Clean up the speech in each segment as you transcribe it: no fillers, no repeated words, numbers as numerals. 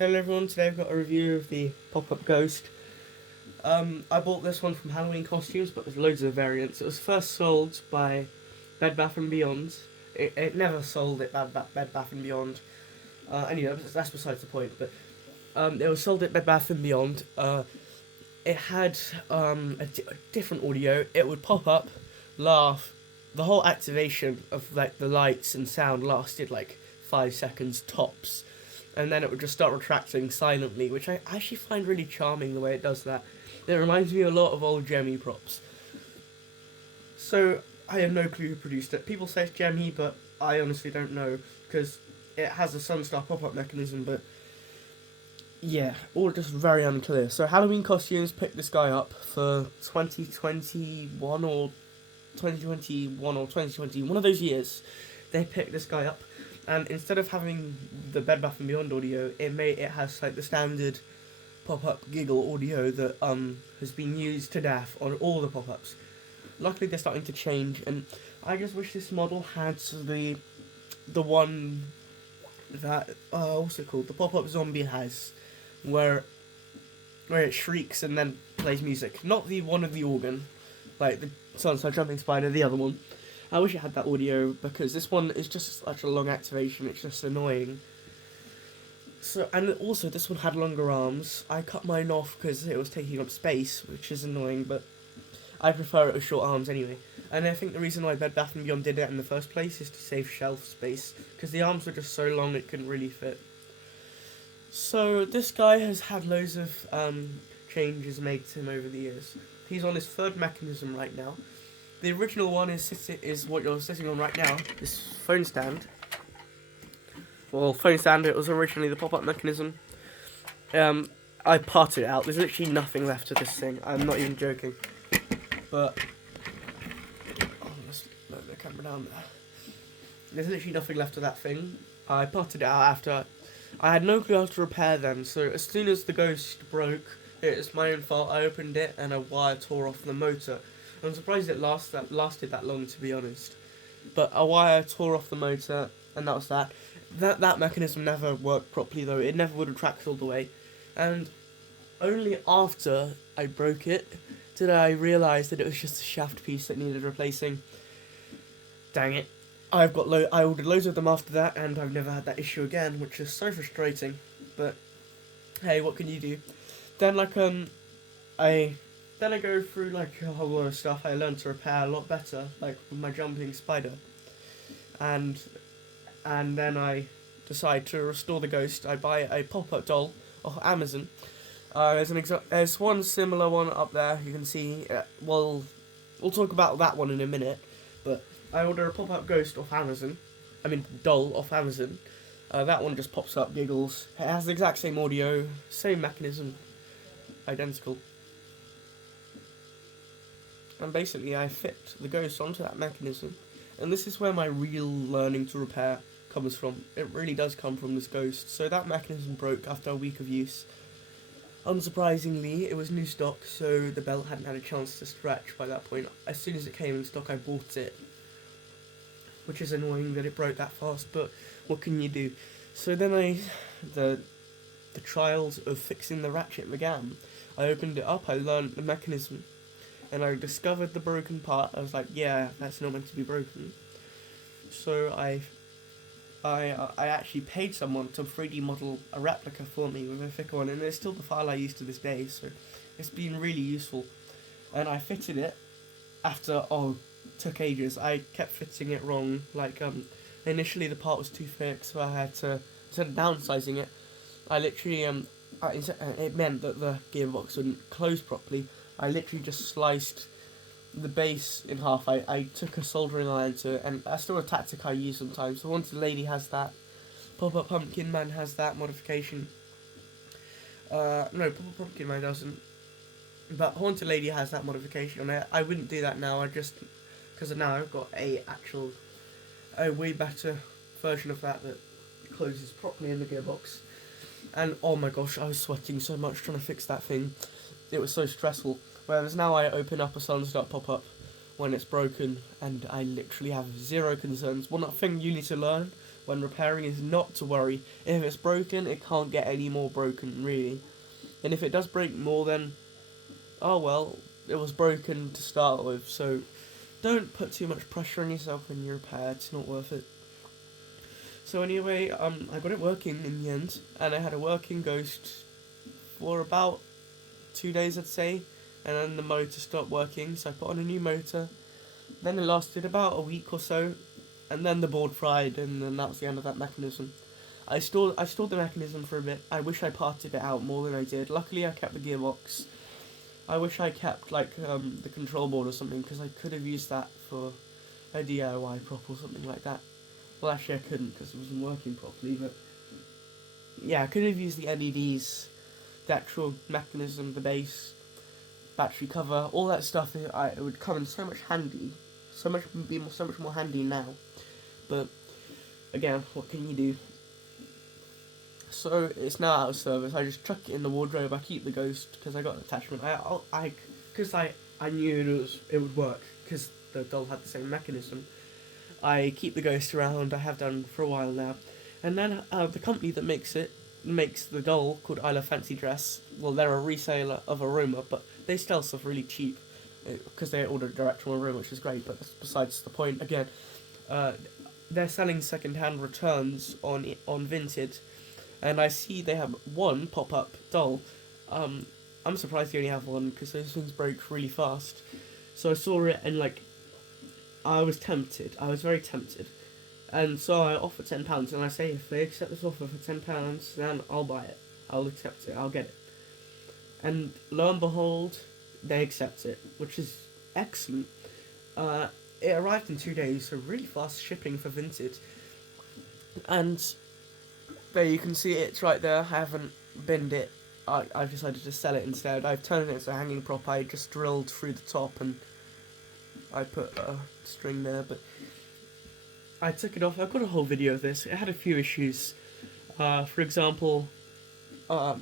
Hello everyone, today I've got a review of the Pop-Up Ghost. I bought this one from Halloween Costumes, but there's loads of variants. It was first sold by Bed Bath & Beyond. It never sold at Bed Bath & Beyond. Anyway, that's besides the point, but it was sold at Bed Bath & Beyond. It had a different audio. It would pop up, laugh. The whole activation of like the lights and sound lasted like 5 seconds tops, and then it would just start retracting silently, which I actually find really charming the way it does that. It reminds me a lot of old Gemmy props. So I have no clue who produced it. People say it's Gemmy, but I honestly don't know because it has a Sunstar pop-up mechanism, but yeah, all just very unclear. So Halloween Costumes picked this guy up for 2021 or 2020, one of those years. They picked this guy up, and instead of having the Bed Bath & Beyond audio, it has like the standard pop-up giggle audio that has been used to death on all the pop-ups. Luckily they're starting to change, and I just wish this model had the one that what's it called, the pop-up zombie has, where it shrieks and then plays music. Not the one with the organ, like the Sunstar Jumping Spider, the other one. I wish it had that audio, because this one is just such a long activation, it's just annoying. So, and also this one had longer arms. I cut mine off because it was taking up space, which is annoying, but I prefer it with short arms anyway. And I think the reason why Bed Bath & Beyond did it in the first place is to save shelf space, because the arms were just so long it couldn't really fit. So this guy has had loads of changes made to him over the years. He's on his third mechanism right now. The original one is what you're sitting on right now, this phone stand. Well, phone stand, it was originally the pop-up mechanism. I parted it out. There's literally nothing left of this thing. I'm not even joking. But let's move the camera down there. There's literally nothing left of that thing. I parted it out after I had no clue how to repair them. So as soon as the ghost broke, it's my own fault. I opened it and a wire tore off the motor. I'm surprised it lasted that long, to be honest. But a wire tore off the motor, and that was that. That mechanism never worked properly though. It never would retract all the way, and only after I broke it did I realise that it was just a shaft piece that needed replacing. Dang it! I ordered loads of them after that, and I've never had that issue again, which is so frustrating. But hey, what can you do? Then I go through like a whole lot of stuff. I learned to repair a lot better, like with my jumping spider, and then I decide to restore the ghost. I buy a pop-up doll off Amazon. There's one similar one up there. You can see. We'll talk about that one in a minute. But I order a pop-up ghost off Amazon. I mean doll off Amazon. That one just pops up, giggles. It has the exact same audio, same mechanism, identical. And basically I fit the ghost onto that mechanism. And this is where my real learning to repair comes from. It really does come from this ghost. So that mechanism broke after a week of use. Unsurprisingly, it was new stock, so the belt hadn't had a chance to stretch by that point. As soon as it came in stock, I bought it. Which is annoying that it broke that fast, but what can you do? So then the trials of fixing the ratchet began. I opened it up, I learned the mechanism, and I discovered the broken part. I was like, yeah, that's not meant to be broken. So I actually paid someone to 3D model a replica for me with a thicker one, and it's still the file I use to this day, so it's been really useful. And I fitted it after, took ages. I kept fitting it wrong, like, initially the part was too thick, so I had to, instead of downsizing it, I literally, it meant that the gearbox wouldn't close properly. I literally just sliced the base in half. I took a soldering iron to it, and that's still a tactic I use sometimes. So Haunted Lady has that. Pop-Up Pumpkin Man has that modification. No, Pop-Up Pumpkin Man doesn't. But Haunted Lady has that modification. I wouldn't do that now. Because now I've got a way better version of that closes properly in the gearbox. And oh my gosh, I was sweating so much trying to fix that thing. It was so stressful. Whereas now I open up a Sunstar pop-up when it's broken, and I literally have zero concerns. One thing you need to learn when repairing is not to worry. If it's broken, it can't get any more broken, really. And if it does break more, then, oh well, it was broken to start with, so don't put too much pressure on yourself when you repair, it's not worth it. So anyway, I got it working in the end, and I had a working Ghost for about 2 days, I'd say, and then the motor stopped working, so I put on a new motor. Then it lasted about a week or so, and then the board fried, and then that was the end of that mechanism. I stored the mechanism for a bit. I wish I parted it out more than I did. Luckily, I kept the gearbox. I wish I kept like the control board or something, because I could have used that for a DIY prop or something like that. Well, actually, I couldn't because it wasn't working properly. But yeah, I could have used the LEDs, the actual mechanism, the base, battery cover, all that stuff. It would come in so much handy, so much more handy now. But again, what can you do? So it's now out of service. I just chuck it in the wardrobe. I keep the Ghost because I got an attachment. I knew it would work because the doll had the same mechanism. I keep the Ghost around. I have done for a while now. And then the company that makes the doll, called I Love Fancy Dress. Well, they're a reseller of Aroma, but they sell stuff really cheap because they order direct from Aroma, which is great. But that's besides the point. Again, they're selling second-hand returns on Vinted. And I see they have one pop-up doll. I'm surprised they only have one, because those things break really fast. So I saw it, and I was tempted. I was very tempted. And so I offer £10, and I say, if they accept this offer for £10, then I'll buy it. I'll accept it. I'll get it. And lo and behold, they accept it, which is excellent. It arrived in 2 days, so really fast shipping for Vinted. And there you can see it's right there. I haven't binned it. I've decided to sell it instead. I've turned it into a hanging prop. I just drilled through the top and I put a string there, but I took it off. I've got a whole video of this. It had a few issues. For example, the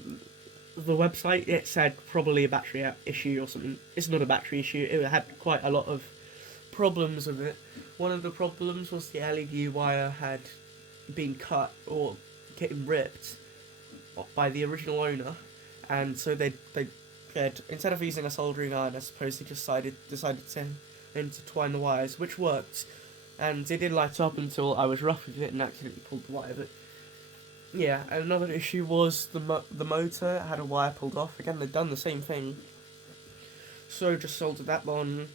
website, it said probably a battery issue or something. It's not a battery issue. It had quite a lot of problems with it. One of the problems was the LED wire had been cut or getting ripped by the original owner, and so they instead of using a soldering iron, I suppose they just decided to intertwine the wires, which worked, and it did light up until I was rough with it and accidentally pulled the wire. But yeah, and another issue was the motor had a wire pulled off. Again, they'd done the same thing, so just soldered that on,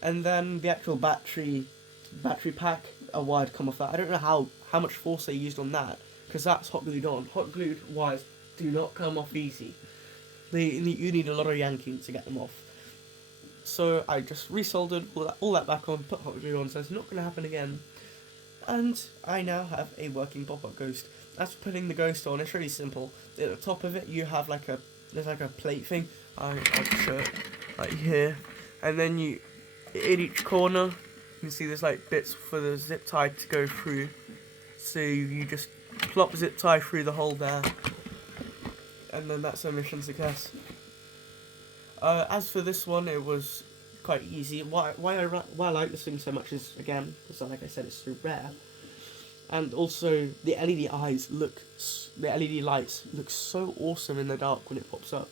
and then the actual battery pack, a wire had come off that. I don't know how much force they used on that, because that's hot glued on. Hot glued wires do not come off easy. You need a lot of yanking to get them off. So I just resoldered all that back on, put hot glue on, so it's not going to happen again. And I now have a working pop-up Ghost. As for putting the Ghost on, it's really simple. At the top of it, you have there's a plate thing. I'll show it right here. And then in each corner, you can see there's bits for the zip tie to go through. So you just plop zip tie through the hole there, and then that's a mission success. As for this one, it was quite easy. Why I like this thing so much is, again, because like I said, it's so rare, and also the LED lights look so awesome in the dark when it pops up.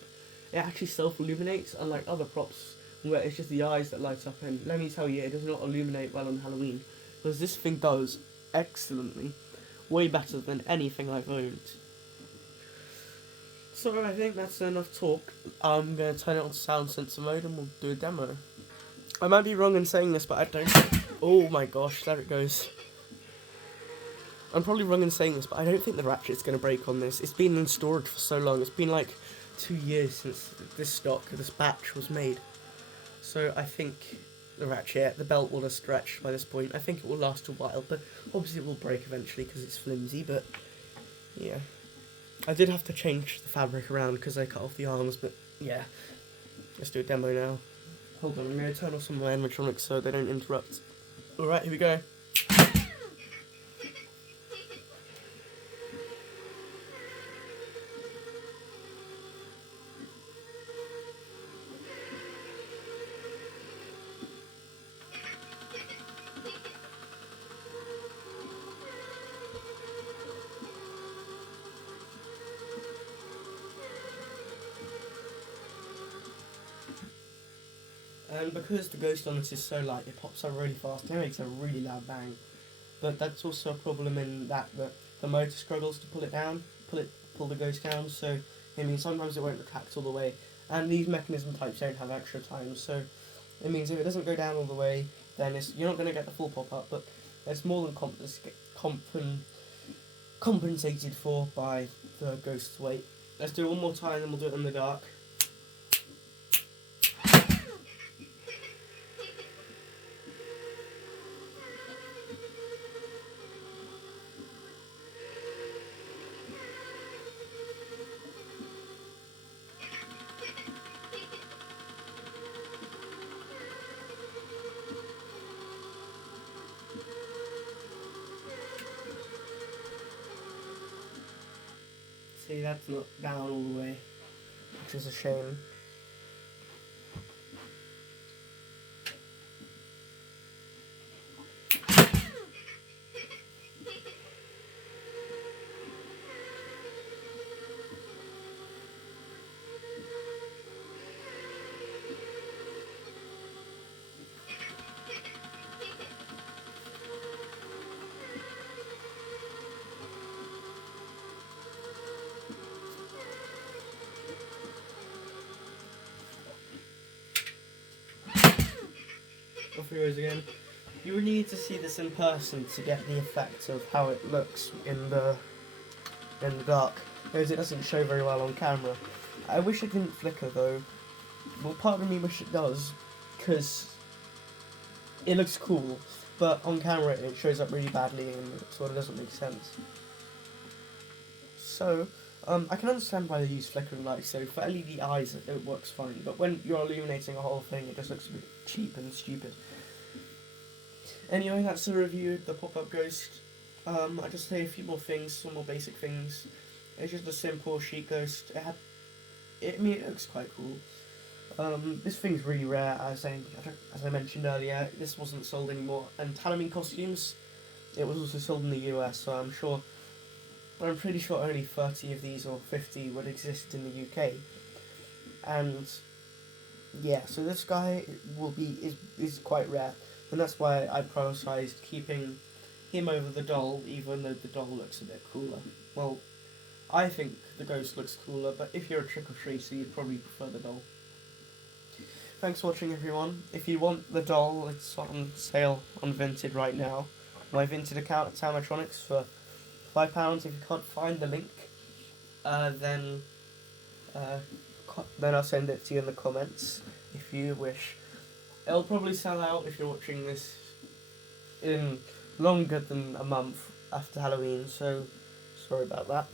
It actually self-illuminates, unlike other props where it's just the eyes that light up. And let me tell you, it does not illuminate well on Halloween, because this thing does excellently. Way better than anything I've owned. So I think that's enough talk. I'm going to turn it on sound sensor mode and we'll do a demo. I might be wrong in saying this, but I don't... Oh my gosh, there it goes. I'm probably wrong in saying this, but I don't think the ratchet's going to break on this. It's been in storage for so long. It's been 2 years since this batch was made. So I think the belt will have stretched by this point. I think it will last a while, but obviously it will break eventually because it's flimsy. But yeah, I did have to change the fabric around because I cut off the arms. But yeah, let's do a demo now. Hold on, I'm going to turn off some of my animatronics so they don't interrupt. Alright, here we go. And because the ghost on this is so light, it pops up really fast and it makes a really loud bang. But that's also a problem in that the motor struggles to pull it down, pull the ghost down, so it means sometimes it won't retract all the way. And these mechanism types don't have extra time, so it means if it doesn't go down all the way, then you're not going to get the full pop up, but it's more than compensated for by the ghost's weight. Let's do it one more time, then we'll do it in the dark. See, that's not down all the way, which is a shame. Off he goes again. You really need to see this in person to get the effect of how it looks in the dark, because it doesn't show very well on camera. I wish it didn't flicker though. Well, part of me wish it does, because it looks cool, but on camera it shows up really badly and it sort of doesn't make sense. So, I can understand why they use flickering lights, so for LED eyes it works fine, but when you're illuminating a whole thing it just looks a bit cheap and stupid. Anyway, that's the review of the pop-up ghost. I'll just say a few more things, some more basic things. It's just a simple sheet ghost. It looks quite cool. This thing's really rare, as I mentioned earlier. This wasn't sold anymore. And Halloween costumes, it was also sold in the US, so I'm pretty sure only 30 of these or 50 would exist in the UK. And yeah, so this guy is quite rare. And that's why I prioritised keeping him over the doll, even though the doll looks a bit cooler. Well, I think the ghost looks cooler, but if you're a trick-or-treater, you'd probably prefer the doll. Thanks for watching, everyone. If you want the doll, it's on sale on Vinted right now. My Vinted account at Tamatronics for £5. If you can't find the link, then I'll send it to you in the comments if you wish. It'll probably sell out if you're watching this in longer than a month after Halloween, so sorry about that.